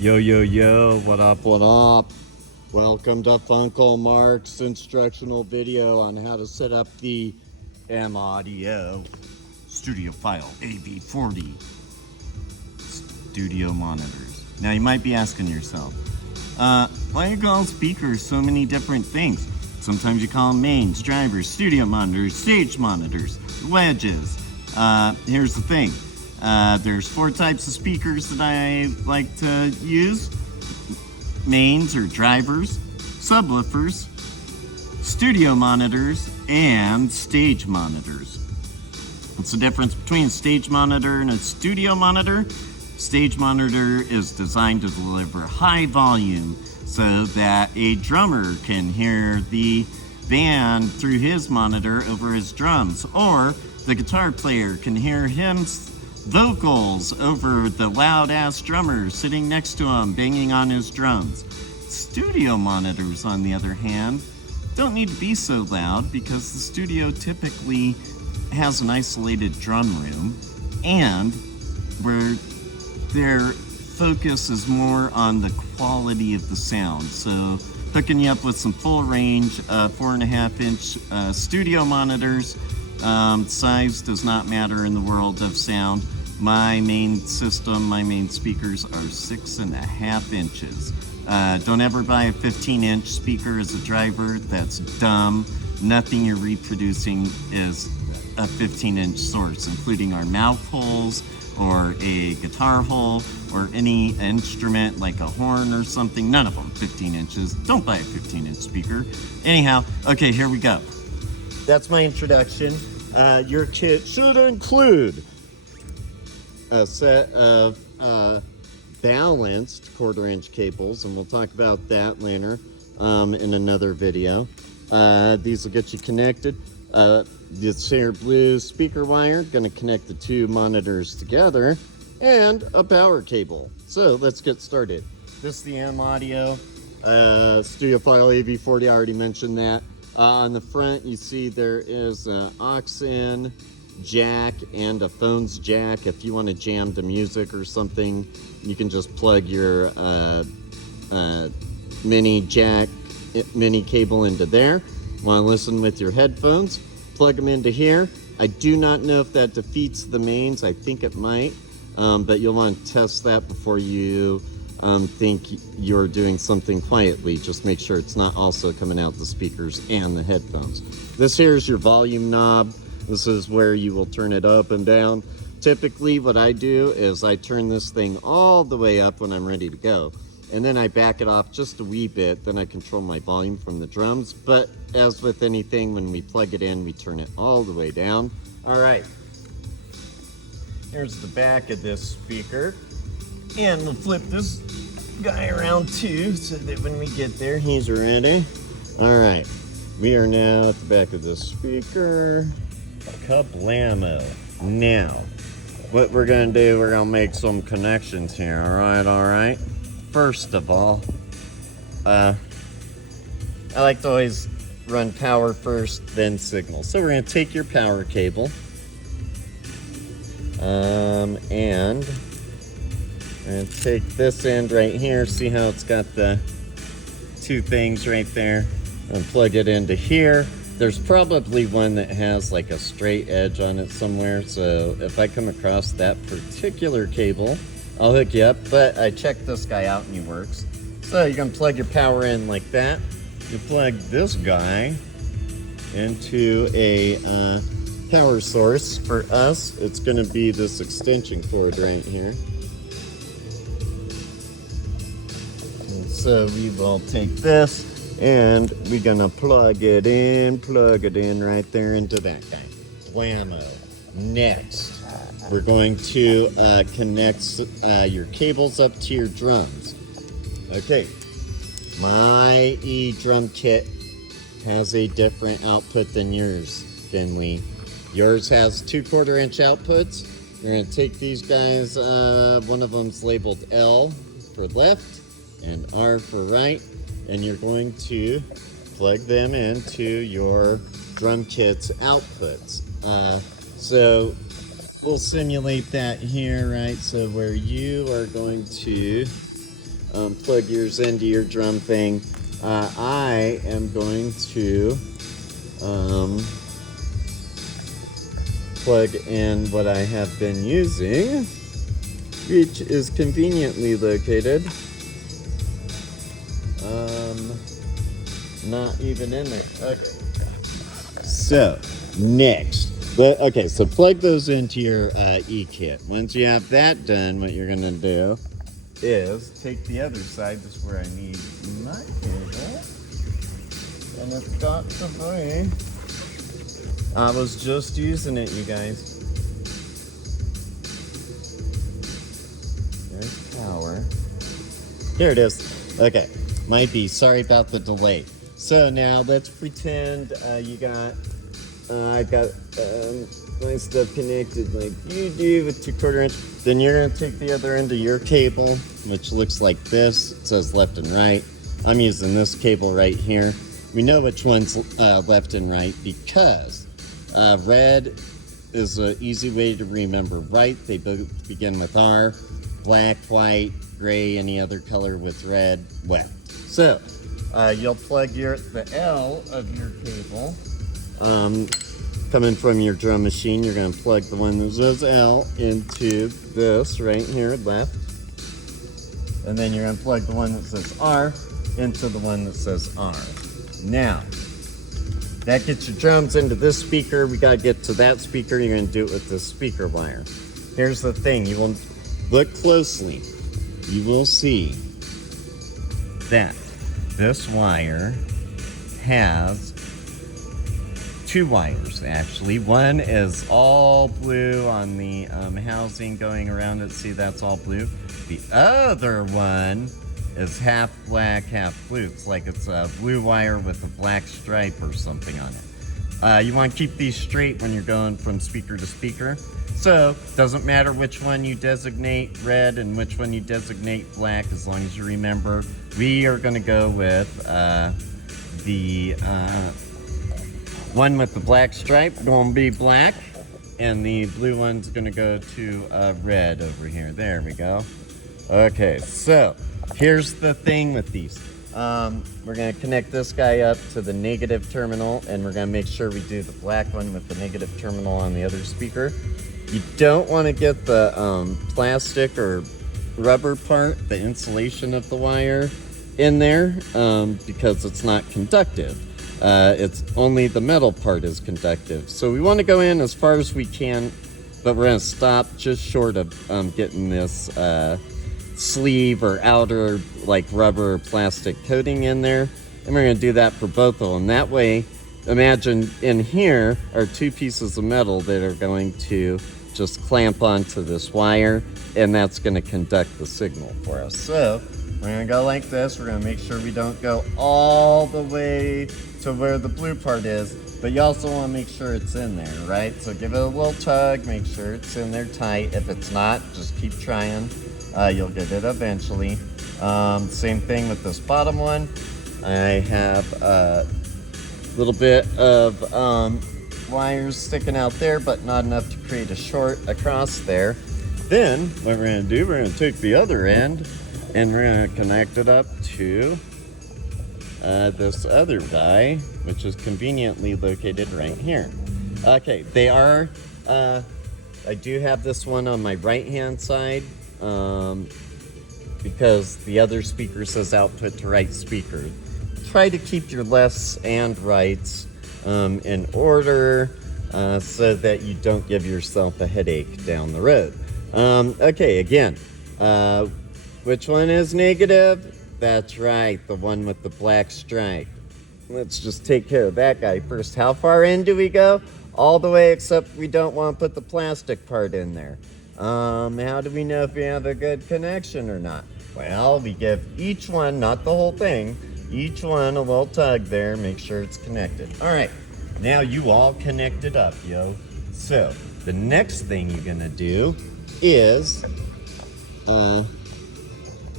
Yo, yo, yo, what up, what up? Welcome to Funkle Mark's instructional video on how to set up the M-AUDIO Audiophile AV40 studio monitors. Now, you might be asking yourself, why do you call speakers so many different things? Sometimes you call them mains, drivers, studio monitors, stage monitors, wedges. Here's the thing. There's 4 types of speakers that I like to use. Mains or drivers, subwoofers, studio monitors, and stage monitors. What's the difference between a stage monitor and a studio monitor? Stage monitor is designed to deliver high volume so that a drummer can hear the band through his monitor over his drums, or the guitar player can hear him's vocals over the loud-ass drummer sitting next to him banging on his drums. Studio monitors, on the other hand, don't need to be so loud because the studio typically has an isolated drum room and where their focus is more on the quality of the sound. So hooking you up with some full range 4.5-inch studio monitors. Size does not matter in the world of sound. My main system, my main speakers are 6.5 inches. Don't ever buy a 15-inch speaker as a driver. That's dumb. Nothing you're reproducing is a 15-inch source, including our mouth holes or a guitar hole or any instrument like a horn or something. None of them 15 inches. Don't buy a 15-inch speaker. Anyhow, okay, here we go. That's my introduction. Your kit should include a set of balanced 1/4-inch cables, and we'll talk about that later in another video. These will get you connected. This here blue speaker wire, going to connect the 2 monitors together, and a power cable. So let's get started. This is the M-AUDIO Audiophile AV40. I already mentioned that. On the front, you see there is an aux-in jack and a phone's jack. If you want to jam to music or something, you can just plug your mini cable into there. Want to listen with your headphones? Plug them into here. I do not know if that defeats the mains. I think it might, but you'll want to test that before you think you're doing something quietly. Just make sure it's not also coming out the speakers and the headphones. This here is your volume knob. This is where you will turn it up and down. Typically what I do is I turn this thing all the way up when I'm ready to go, and then I back it off just a wee bit. Then I control my volume from the drums. But as with anything, when we plug it in, we turn it all the way down. All right, here's the back of this speaker. And we'll flip this guy around too, so that when we get there, he's ready. All right, we are now at the back of the speaker. Kablamo. Now, what we're gonna do, we're gonna make some connections here. All right. First of all, I like to always run power first, then signal. So we're gonna take your power cable, and take this end right here. See how it's got the 2 things right there, and plug it into here. There's probably one that has like a straight edge on it somewhere, so if I come across that particular cable, I'll hook you up. But I checked this guy out and he works. So you're gonna plug your power in like that. You plug this guy into a power source. For us, it's gonna be this extension cord right here. So we will take this and we're gonna plug it in right there into that guy. Blammo. Next, we're going to connect your cables up to your drums. Okay, my drum kit has a different output than yours, Finley. Yours has 2 1/4-inch outputs. We're gonna take these guys, one of them's labeled L for left and R for right, and you're going to plug them into your drum kit's outputs. So we'll simulate that here, right? So where you are going to plug yours into your drum thing. I am going to plug in what I have been using, which is conveniently located. Not even in there. Okay. So, next. Okay, so plug those into your E-kit. Once you have that done, what you're going to do is take the other side. This is where I need my cable. And it's got to be. I was just using it, you guys. There's power. Here it is. Okay, might be. Sorry about the delay. So now let's pretend you got. I've got my stuff connected like you do with 2/4 inch. Then you're gonna take the other end of your cable, which looks like this. It says left and right. I'm using this cable right here. We know which one's left and right because red is an easy way to remember right. They both begin with R. Black, white, gray, any other color with red, wet. So you'll plug the L of your cable. Coming from your drum machine, you're going to plug the one that says L into this right here, left. And then you're going to plug the one that says R into the one that says R. Now, that gets your drums into this speaker. We got to get to that speaker. You're going to do it with this speaker wire. Here's the thing. You will look closely. You will see that this wire has two wires, actually. One is all blue on the housing going around it. See, that's all blue. The other one is half black, half blue. It's like it's a blue wire with a black stripe or something on it. You want to keep these straight when you're going from speaker to speaker. So, doesn't matter which one you designate red and which one you designate black, as long as you remember. We are going to go with the one with the black stripe, going to be black, and the blue one's going to go to red over here. There we go. Okay, so here's the thing with these. We're going to connect this guy up to the negative terminal, and we're going to make sure we do the black one with the negative terminal on the other speaker. You don't want to get the plastic or rubber part, the insulation of the wire, in there because it's not conductive. It's only the metal part is conductive. So we want to go in as far as we can, but we're going to stop just short of getting this sleeve or outer like rubber or plastic coating in there. And we're going to do that for both of them. That way, imagine in here are two pieces of metal that are going to just clamp onto this wire, and that's going to conduct the signal for us. So we're going to go like this. We're going to make sure we don't go all the way to where the blue part is, but you also want to make sure it's in there, right? So give it a little tug, make sure it's in there tight. If it's not, just keep trying. You'll get it eventually. Same thing with this bottom one. I have a little bit of wires sticking out there, but not enough to create a short across there. Then what we're going to do, we're going to take the other end and we're going to connect it up to this other guy, which is conveniently located right here. Okay, they are, I do have this one on my right hand side because the other speaker says output to right speaker. Try to keep your lefts and rights in order so that you don't give yourself a headache down the road. Okay, again, which one is negative? That's right, the one with the black stripe. Let's just take care of that guy first. How far in do we go? All the way, except we don't want to put the plastic part in there. How do we know if we have a good connection or not? Well, we give each one, not the whole thing, each one a little tug there, make sure it's connected. All right, now you all connected up, yo. So, the next thing you're gonna do is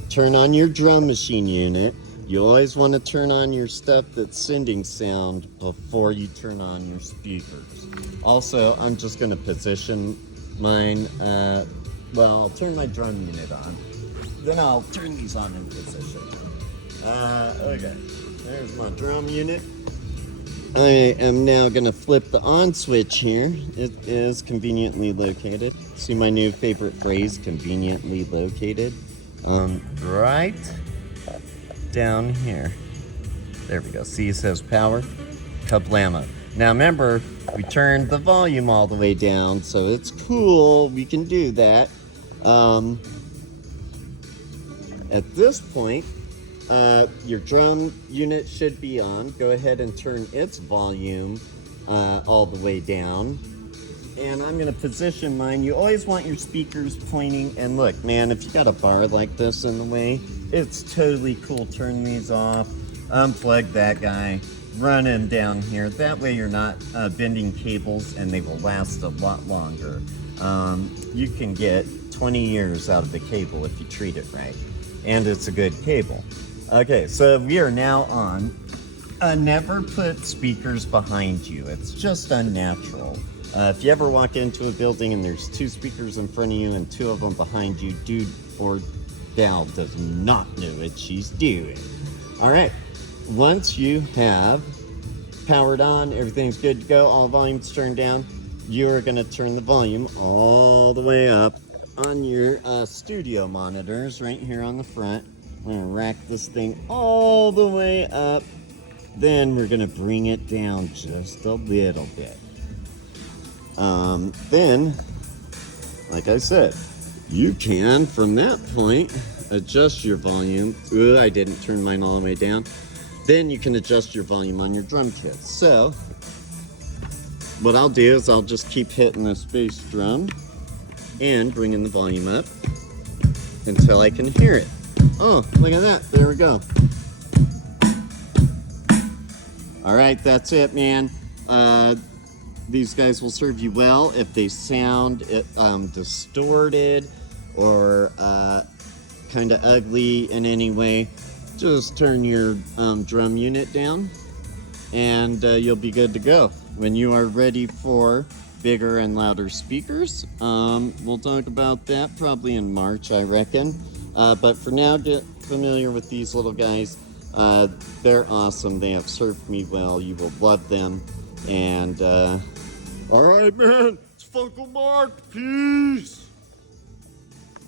turn on your drum machine unit. You always want to turn on your stuff that's sending sound before you turn on your speakers. Also, I'm just going to position mine. Well, I'll turn my drum unit on. then I'll turn these on in position. Okay, there's my drum unit. I am now going to flip the on switch here. It is conveniently located. See my new favorite phrase, conveniently located? Right down here. There we go. See, it says power. Kablamo. Now remember, we turned the volume all the way down, so it's cool. We can do that. At this point, your drum unit should be on. Go ahead and turn its volume all the way down. And I'm gonna position mine. You always want your speakers pointing. And look, man, if you got a bar like this in the way, it's totally cool. Turn these off, unplug that guy, run him down here. That way you're not bending cables and they will last a lot longer. You can get 20 years out of the cable if you treat it right. And it's a good cable. Okay, so we are now on. Never put speakers behind you. It's just unnatural. If you ever walk into a building and there's 2 speakers in front of you and 2 of them behind you, dude or gal does not know what she's doing. All right, once you have powered on, everything's good to go, all volumes turned down, you are gonna turn the volume all the way up on your studio monitors right here on the front. I'm gonna rack this thing all the way up. Then we're gonna bring it down just a little bit. Then, like I said, you can, from that point, adjust your volume. Ooh, I didn't turn mine all the way down. Then you can adjust your volume on your drum kit. So, what I'll do is I'll just keep hitting this bass drum and bringing the volume up until I can hear it. Oh, look at that. There we go. All right, that's it, man. These guys will serve you well if they sound distorted or kind of ugly in any way. Just turn your drum unit down and you'll be good to go. When you are ready for bigger and louder speakers, we'll talk about that probably in March, I reckon. But for now, get familiar with these little guys. They're awesome. They have served me well. You will love them. And all right, man, it's Funkle Mark. Peace.